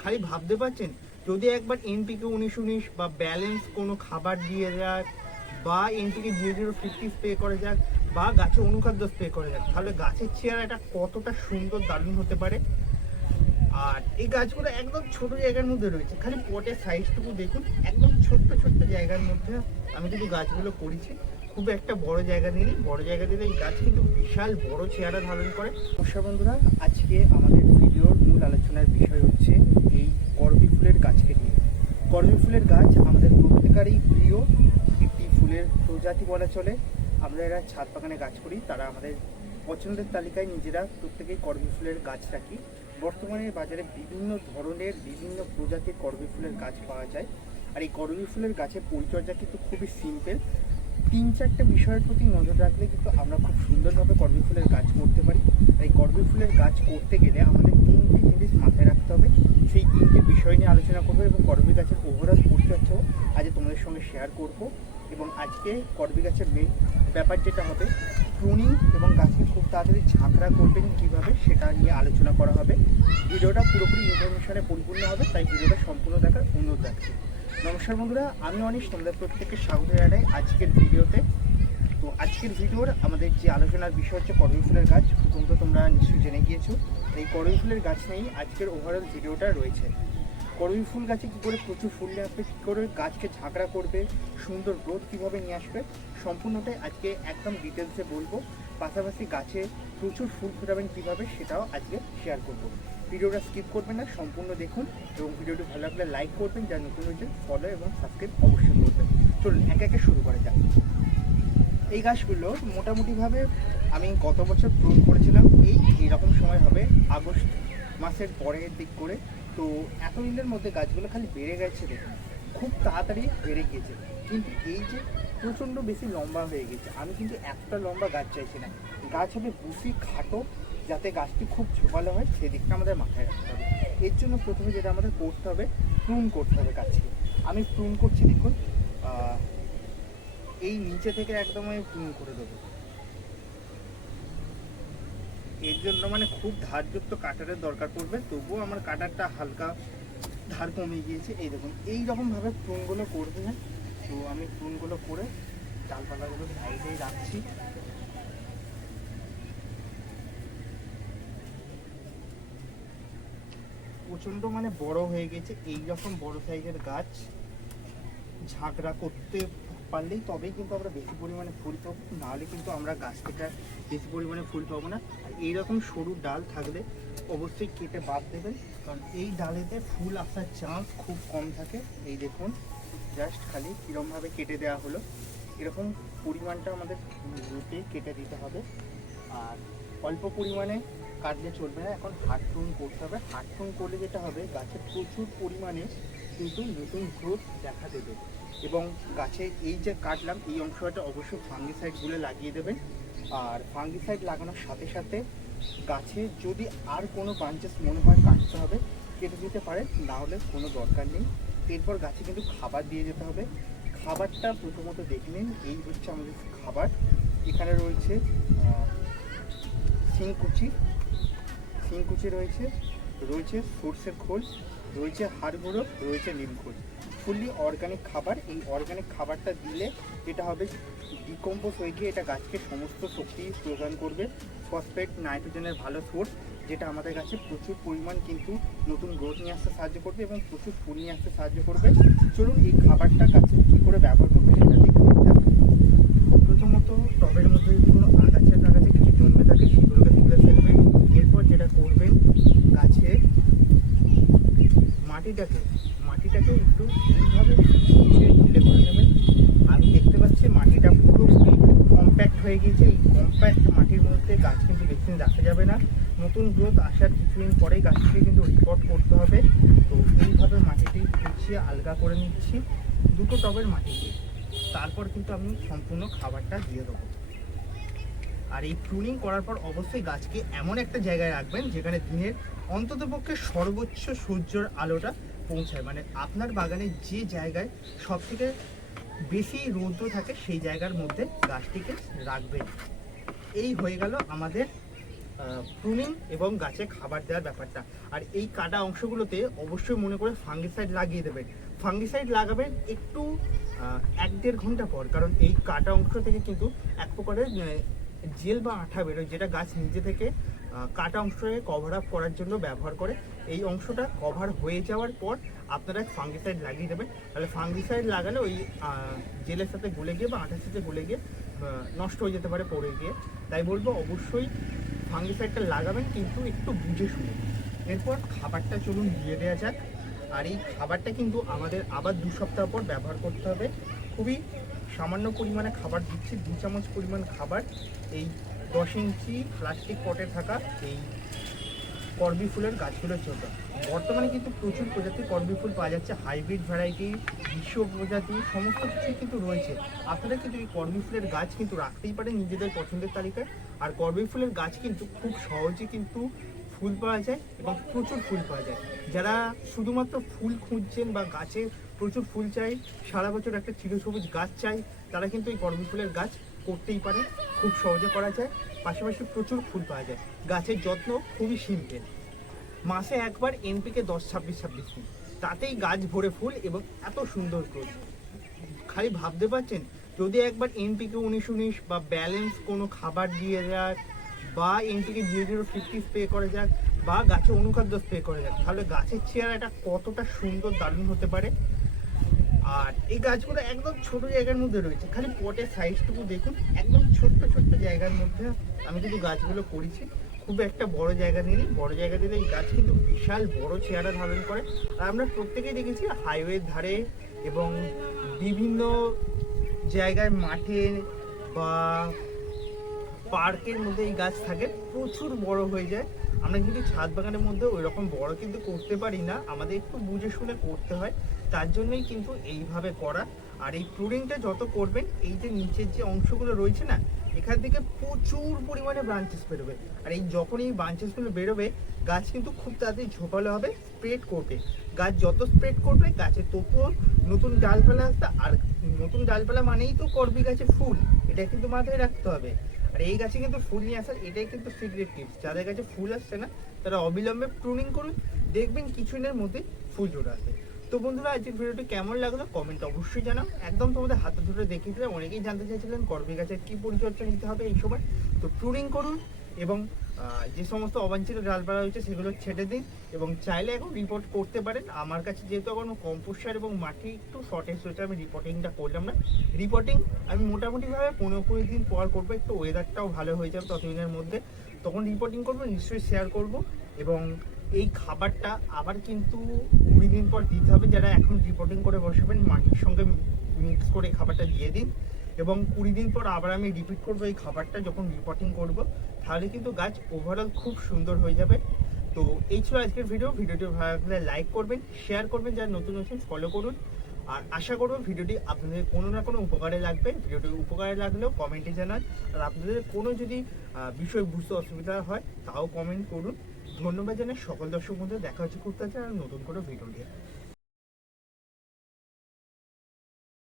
খালি ভাবতে পারছেন, যদি একবার এনপিকে 19-19 বা ব্যালেন্স কোনো খাবার দিয়ে যাক, বা এনপিকে 0050 স্প্রে করে যাক, বা গাছে অনুখাদ্য স্প্রে করে যাক, তাহলে গাছের চেহারাটা কতটা সুন্দর দারুণ হতে পারে। আর এই গাছগুলো একদম ছোট জায়গার মধ্যে রয়েছে, খালি পটের সাইজটুকু দেখুন, একদম ছোট্ট ছোট্ট জায়গার মধ্যে আমি কিন্তু গাছগুলো করেছি। খুব একটা বড় জায়গা নিলে, বড় জায়গা দিলে এই গাছ কিন্তু বিশাল বড় চেহারা ধারণ করে। নমস্কার বন্ধুরা, আজকে আমাদের ভিডিওর মূল আলোচনার বিষয় হচ্ছে এই করবী ফুলের গাছকে নিয়ে। করবী ফুলের গাছ আমাদের প্রত্যেকেরই প্রিয় একটি ফুলের প্রজাতি বলা চলে। আমরা এরা ছাদ বাগানে গাছ করি, তারা আমাদের পছন্দের তালিকায় নিজেরা প্রত্যেকেই করবী ফুলের গাছ রাখি। বর্তমানে বাজারে বিভিন্ন ধরনের বিভিন্ন প্রজাতির করবী ফুলের গাছ পাওয়া যায়। আর এই করবী ফুলের গাছের পরিচর্যা কিন্তু খুবই সিম্পল। 3-4টে বিষয়ের প্রতি নজর রাখলে কিন্তু আমরা খুব সুন্দরভাবে করবী ফুলের গাছ করতে পারি। আর এই করবী ফুলের গাছ করতে গেলে আমাদের 3টে জিনিস মাথায় রাখতে হবে। সেই 3টে বিষয় নিয়ে আলোচনা করবো এবং করবী গাছের ওভারঅল পরিচর্যাও আজ তোমাদের সঙ্গে শেয়ার করব। এবং আজকে করবী গাছের মেন ব্যাপার যেটা হবে, প্রুনিং এবং গাছকে খুব তাড়াতাড়ি ঝাঁকড়া করবেন কীভাবে, সেটা নিয়ে আলোচনা করা হবে। ভিডিওটা পুরোপুরি ইনফরমেশনে পরিপূর্ণ হবে, তাই ভিডিওটা সম্পূর্ণ দেখার অনুরোধ রাখছি। নমস্কার বন্ধুরা, আমি অনিশ, তোমাদের প্রত্যেককে স্বাগত জানাই আজকের ভিডিওতে। তো আজকের ভিডিওর আমাদের যে আলোচনার বিষয় হচ্ছে করবী ফুলের গাছ। প্রথমত তোমরা নিশ্চয়ই জেনে গিয়েছো, এই করবী ফুলের গাছ নিয়েই আজকের ওভারঅল ভিডিওটা রয়েছে। করবী ফুল গাছে কী করে প্রচুর ফুল নিয়ে আসবে, কী করে গাছকে ঝাঁকড়া করবে, সুন্দর গ্রোথ কীভাবে নিয়ে আসবে, সম্পূর্ণটাই আজকে একদম ডিটেলসে বলবো। পাশাপাশি গাছে প্রচুর ফুল ফোটাবেন কীভাবে, সেটাও আজকে শেয়ার করব। ভিডিওটা স্কিপ করবেন না, সম্পূর্ণ দেখুন এবং ভিডিওটি ভালো লাগলে লাইক করবেন, যারা নতুন হয়েছে ফলো এবং সাবস্ক্রাইব অবশ্যই করবেন। চলুন একে একে শুরু করা যাক। এই গাছগুলো মোটামুটিভাবে আমি গত বছর প্রুন করেছিলাম, এইরকম সময় হবে আগস্ট মাসের পরের দিক করে। তো এতদিনের মধ্যে গাছগুলো খালি বেড়ে গেছে, দেখুন খুব তাড়াতাড়ি বেড়ে গিয়েছে। কিন্তু এই যে প্রচণ্ড বেশি লম্বা হয়ে গেছে, আমি কিন্তু এতটা লম্বা গাছ চাইছি না। গাছ হবে বুসি খাটো, যাতে গাছটি খুব ঝোপালো হয়, সেদিকটা আমাদের মাথায় রাখতে হবে। এর জন্য প্রথমে যেটা আমাদের করতে হবে, প্রুন করতে হবে গাছকে। আমি প্রুন করছি, দেখুন এই নিচে থেকে একদম আমি প্রুন করে দেবো। এর জন্য মানে খুব ধারযুক্ত কাটারের দরকার পড়বে, তবুও আমার কাটারটা হালকা ধার কমে গিয়েছে। এই দেখুন এইরকমভাবে প্রুনগুলো করবে। তো আমি প্রুনগুলো করে ডালপালাগুলো সাইডে রাখছি। প্রচণ্ড মানে বড় হয়ে গেছে, এইরকম বড় সাইজের গাছ ঝাঁকড়া করতে পারলেই তবেই কিন্তু আমরা বেশি পরিমাণে ফুল পাবো, নাহলে কিন্তু আমরা গাছ থেকে বেশি পরিমাণে ফুল পাবো না। আর এইরকম সরু ডাল থাকলে অবশ্যই কেটে বাদ দেবেন, কারণ এই ডালেতে ফুল আসার চান্স খুব কম থাকে। এই দেখুন জাস্ট খালি কীরকমভাবে কেটে দেওয়া হলো, এরকম পরিমাণটা আমাদের রুটে কেটে দিতে হবে। আর অল্প পরিমাণে কাটলে চলবে না, এখন হার্ড প্রুন করতে হবে। হার্ড প্রুন করলে যেটা হবে, গাছে প্রচুর পরিমাণে কিন্তু নতুন গ্রোথ দেখা দেবে। এবং গাছে এই যে কাটলাম এই অংশটা অবশ্যই ফাঙ্গিসাইডগুলো লাগিয়ে দেবেন। আর ফাঙ্গিসাইড লাগানোর সাথে সাথে গাছে যদি আর কোনো ব্রাঞ্চেস মনে হয় কাটতে হবে, কেটে দিতে পারে, না হলে কোনো দরকার নেই। এরপর গাছে কিন্তু খাবার দিয়ে যেতে হবে। খাবারটা প্রথমত দেখে নিন, এই হচ্ছে আমাদের খাবার। এখানে রয়েছে শিংকুচি রয়েছে সর্ষের খোল, রয়েছে হাড় গুঁড়ো, রয়েছে নিম খোল। ফুললি অর্গানিক খাবার। এই অর্গানিক খাবারটা দিলে এটা হবে ডিকম্পোজ হয়ে গিয়ে এটা গাছকে সমস্ত শক্তি প্রদান করবে। ফসফেট, নাইট্রোজেনের ভালো সোর্স, যেটা আমাদের গাছে প্রচুর পরিমাণ কিন্তু নতুন গ্রোথ নিয়ে আসতে সাহায্য করবে এবং প্রচুর ফুল নিয়ে আসতে সাহায্য করবে। চলুন এই খাবারটা গাছে কী করে ব্যবহার করবে সেটা দেখে নিতে হবে। প্রথমত টবের মধ্যে যদি কোনো আগাছা টাগাছে কিছু জন্মে থাকে, সেগুলোকে তুলে ফেলবেন। এরপর যেটা করবেন, গাছে মাটিটাকে একটু এইভাবে ঢিলে করে নেবেন। আমি দেখতে পাচ্ছি মাটিটা পুরোপুরি কম্প্যাক্ট হয়ে গিয়েছে। এই কম্প্যাক্ট মাটির মধ্যে গাছ কিন্তু বেশি দিন রাখা যাবে না, নতুন গ্রোথ আসার কিছুদিন পরেই গাছকে কিন্তু রিপোর্ট করতে হবে। তো এইভাবে মাটিটি কুচিয়ে আলগা করে নিচ্ছি দুটো টবের মাটি দিয়ে। তারপর কিন্তু আমি সম্পূর্ণ খাবারটা দিয়ে দেবো। আর এই প্রুনিং করার পর অবশ্যই গাছকে এমন একটা জায়গায় রাখবেন যেখানে দিনের অন্ততপক্ষে সর্বোচ্চ সূর্যের আলোটা পৌঁছায়। মানে আপনার বাগানে যে জায়গায় সবথেকে বেশি রৌদ্র থাকে সেই জায়গার মধ্যে গাছটিকে রাখবেন। এই হয়ে গেল আমাদের প্রুনিং এবং গাছে খাবার দেওয়ার ব্যাপারটা। আর এই কাটা অংশগুলোতে অবশ্যই মনে করে ফাঙ্গিসাইড লাগিয়ে দেবেন। ফাঙ্গিসাইড লাগাবেন একটু 1-1.5 ঘন্টা পর, কারণ এই কাটা অংশ থেকে কিন্তু এক প্রকারের জেল বা আঠা বেরোয়, যেটা গাছ নিজে থেকে কাটা অংশটাকে কভার আপ করার জন্য ব্যবহার করে। এই অংশটা কভার হয়ে যাওয়ার পর আপনারা ফাঙ্গিসাইড লাগিয়ে দেবেন। তাহলে ফাঙ্গিসাইড লাগালে ওই জেলের সাথে গলে গিয়ে বা আঠার সাথে গলে গিয়ে নষ্ট হয়ে যেতে পারে পড়ে গিয়ে। তাই বলবো অবশ্যই ফাঙ্গিসাইডটা লাগাবেন, কিন্তু একটু বুঝে শুনে। এরপর খাবারটা চলুন দিয়ে দেওয়া যাক। আর এই খাবারটা কিন্তু আমাদের আবার 2 সপ্তাহ পর ব্যবহার করতে হবে। খুবই সামান্য পরিমাণে খাবার দিচ্ছি, 2 চামচ পরিমাণ খাবার এই 10 ইঞ্চি প্লাস্টিক পটে থাকা এই করবি ফুলের গাছগুলোর জন্য। বর্তমানে কিন্তু প্রচুর প্রজাতির করবি ফুল পাওয়া যাচ্ছে, হাইব্রিড ভ্যারাইটি, বিশ্ব প্রজাতি, সমস্ত কিছুই কিন্তু রয়েছে। আপনারা কিন্তু এই করবি ফুলের গাছ কিন্তু রাখতেই পারেন নিজেদের পছন্দের তালিকায়। আর করবি ফুলের গাছ কিন্তু খুব সহজে কিন্তু ফুল পাওয়া যায় এবং প্রচুর ফুল পাওয়া যায়। যারা শুধুমাত্র ফুল খুঁজছেন বা গাছে প্রচুর ফুল চাই, সারা বছর একটা চিরসবুজ গাছ চাই, তারা কিন্তু এই করবি ফুলের গাছ করতেই পারে, খুব সহজে করা যায়। পাশাপাশি প্রচুর ফুল পাওয়া যায়। গাছের যত্ন খুবই সিম্পল, মাসে একবার এনপিকে 10-26-26 দিন, তাতেই গাছ ভরে ফুল এবং এত সুন্দর গ্রোথ। খালি ভাবতে পারছেন, যদি একবার এনপিকে 19-19 বা ব্যালেন্স কোনো খাবার দিয়ে যাক, বা এনপিকে 0-0-50 স্প্রে করে যাক, বা গাছে অনুখাদ্য স্প্রে করে যাক, তাহলে গাছের চেহারাটা কতটা সুন্দর দারুণ হতে পারে। আর এই গাছগুলো একদম ছোট জায়গার মধ্যে রয়েছে, খালি পটের সাইজটুকু দেখুন, একদম ছোট্ট ছোট্ট জায়গার মধ্যে আমি কিন্তু গাছগুলো করেছি। খুব একটা বড় জায়গা দিই, বড় জায়গা দিলে এই গাছ কিন্তু বিশাল বড় চেহারা ধারণ করে। আর আমরা প্রত্যেকেই দেখেছি হাইওয়ের ধারে এবং বিভিন্ন জায়গায়, মাঠে বা পার্কের মধ্যে এই গাছ থাকে, প্রচুর বড় হয়ে যায়। আমরা কিন্তু ছাদ বাগানের মধ্যে ওই রকম বড় কিন্তু করতে পারি না, আমাদের একটু বুঝে শুনে করতে হয়। তার জন্যই কিন্তু এইভাবে করা। আর এই প্রুনিংটা যত করবেন, এই যে নিচের যে অংশগুলো রয়েছে না, এখান থেকে প্রচুর পরিমাণে ব্রাঞ্চেস বেরোবে। আর এই যখন এই ব্রাঞ্চেসগুলো বেরোবে, গাছ কিন্তু খুব তাড়াতাড়ি ঝোপালো হবে, স্প্রেড করবে। গাছ যত স্প্রেড করবে, গাছে তত নতুন ডালপালা আসবে। আর নতুন ডালপালা মানেই তো করবি গাছে ফুল, এটা কিন্তু মাথায় রাখতে হবে। আর এই গাছে কিন্তু ফুল নিয়ে আসার এটাই কিন্তু সিক্রেট টিপস। যাদের কাছে ফুল আসছে না, তারা অবিলম্বে প্রুনিং করুন, দেখবেন কিছুদিনের মধ্যে ফুল জোড়া আসবে। তো বন্ধুরা, আজকের ভিডিওটি কেমন লাগলো কমেন্ট অবশ্যই জানাও। একদম তোমাদের হাতে ধরে দেখিয়ে দিলাম, অনেকেই জানতে চাইছিলেন করবি গাছের কী পরিচর্যা নিতে হবে এই সময়। তো প্রুনিং করুন এবং যে সমস্ত অবাঞ্ছিত ডালপালা রয়েছে সেগুলো ছেটে দিন। এবং চাইলে এখন রিপোর্ট করতে পারেন। আমার কাছে যেহেতু এখন কম্পোস্ট সার এবং মাটি একটু শর্টেজ রয়েছে, আমি রিপোর্টিংটা করলাম না। রিপোর্টিং আমি মোটামুটিভাবে 15-20 দিন পর করবো, একটু ওয়েদারটাও ভালো হয়ে যাবে ততদিনের মধ্যে, তখন রিপোর্টিং করবো, নিশ্চয়ই শেয়ার করব। এবং এই খাবারটা আবার কিন্তু 20 দিন পর দিতে হবে। যারা এখন রিপোর্টিং করে বসাবেন, মাটির সঙ্গে মিক্স করে খাবারটা দিয়ে দিন। এবং 20 দিন পর আবার আমি রিপিট করবো এই খাবারটা যখন রিপোর্টিং করব, তাহলে কিন্তু গাছ ওভারঅল খুব সুন্দর হয়ে যাবে। তো এই ছিল আজকের ভিডিওটি ভালো লাগলে লাইক করবেন, শেয়ার করবেন, যারা নতুন নতুন ফলো করুন। আর আশা করবো ভিডিওটি আপনাদের কোনো না কোনো উপকারে লাগবে। ভিডিওটি উপকারে লাগলেও কমেন্টে জানান। আর আপনাদের কোনো যদি বিষয় বুঝতে অসুবিধা হয়, তাও কমেন্ট করুন। ধন্যবাদ জানাই সকল দর্শক বন্ধুদের। দেখা হচ্ছে খুব তাড়াতাড়ি আর নতুন করে ভিডিও নিয়ে।